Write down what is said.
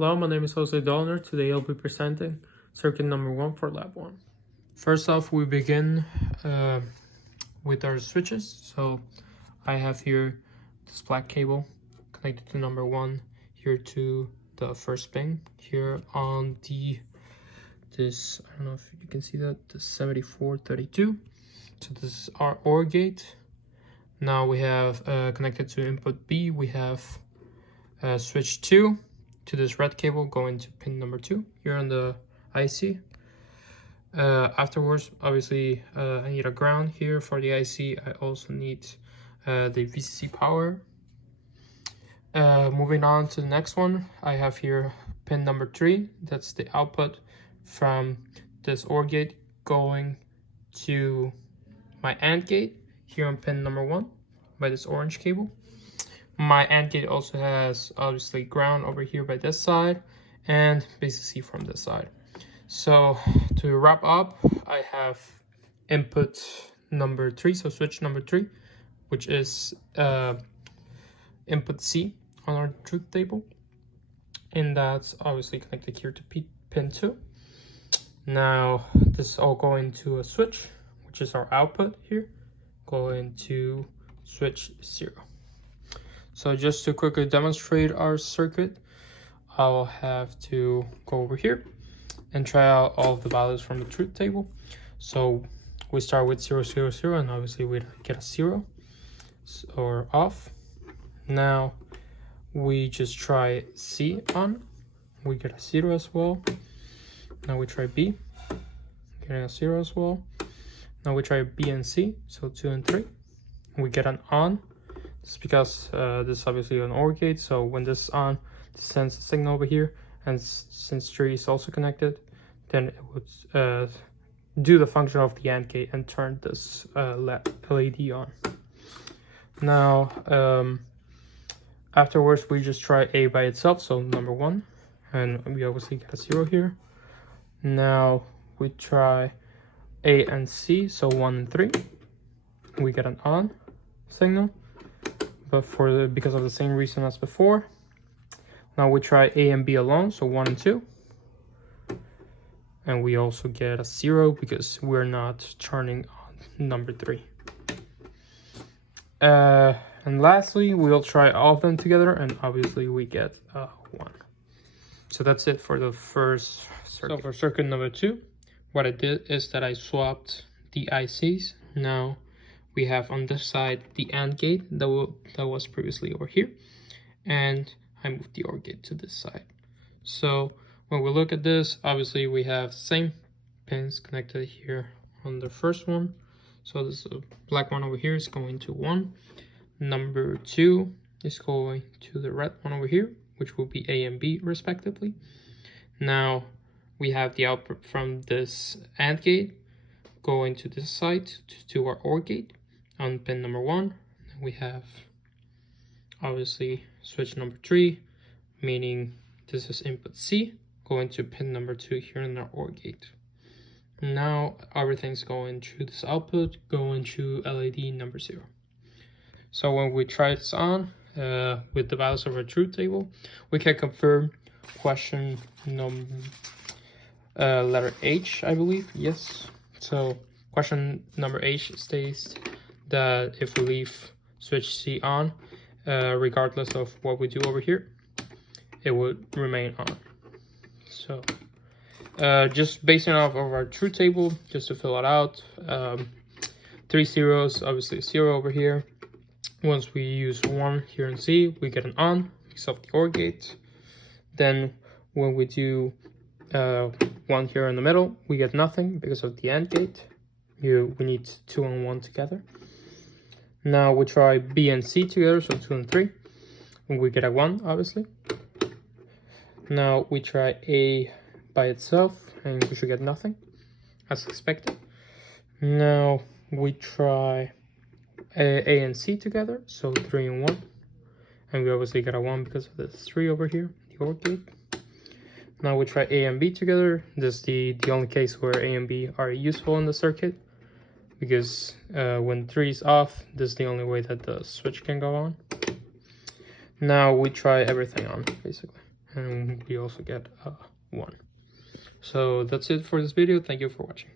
Hello, my name is Doliner. Today I'll be presenting circuit number 1 for lab 1. First off, we begin with our switches. So I have here this black cable connected to number 1, here to the first pin, here on this, I don't know if you can see that, the 7432. So this is our OR gate. Now we have connected to input B, we have switch 2 to this red cable going to pin number 2 here on the IC. Afterwards, obviously, I need a ground here for the IC. I also need the VCC power. Moving on to the next one, I have here pin number 3. That's the output from this OR gate going to my AND gate here on pin number 1 by this orange cable. My AND gate also has obviously ground over here by this side and VCC from this side. So to wrap up, I have input number 3, so switch number 3, which is input C on our truth table, and that's obviously connected here to pin 2. Now this is all going to a switch, which is our output here, going to switch 0. So just to quickly demonstrate our circuit, I'll have to go over here and try out all of the values from the truth table. So we start with 0, 0, 0, and obviously we get a 0 or off. Now we just try C on, we get a 0 as well. Now we try B, getting a 0 as well. Now we try B and C, so 2 and 3. We get an on. It's because this is obviously an OR gate, so when this is on, this sends a signal over here, and since 3 is also connected, then it would do the function of the AND gate and turn this LED on. Now, afterwards, we just try A by itself, so number 1, and we obviously get a 0 here. Now we try A and C, so 1 and 3. We get an on signal, but because of the same reason as before. Now we try A and B alone, so 1 and 2. And we also get a 0 because we're not turning on number 3. And lastly, we'll try all of them together, and obviously we get a 1. So that's it for the first circuit. So for circuit number 2, what I did is that I swapped the ICs. Now we have on this side the AND gate that was previously over here, and I moved the OR gate to this side. So when we look at this, obviously we have the same pins connected here on the first one. So this black one over here is going to 1. Number 2 is going to the red one over here, which will be A and B respectively. Now we have the output from this AND gate going to this side to our OR gate on pin number 1. We have obviously switch number 3, meaning this is input C, going to pin number 2 here in our OR gate. Now everything's going through this output, going to LED number 0. So when we try this on with the values of our truth table, we can confirm question letter H, I believe. Yes. So question number H states that if we leave switch C on, regardless of what we do over here, it would remain on. So just basing off of our truth table, just to fill it out, 3 zeros, obviously a 0 over here. Once we use 1 here in C, we get an on because of the OR gate. Then when we do 1 here in the middle, we get nothing because of the AND gate. We need 2 and 1 together. Now we try B and C together, so 2 and 3, and we get a 1, obviously. Now we try A by itself, and we should get nothing, as expected. Now we try A and C together, so 3 and 1, and we obviously get a 1 because of this 3 over here, the OR gate. Now we try A and B together. This is the only case where A and B are useful in the circuit, because when 3 is off, this is the only way that the switch can go on. Now we try everything on, basically. and we also get 1. So that's it for this video. Thank you for watching.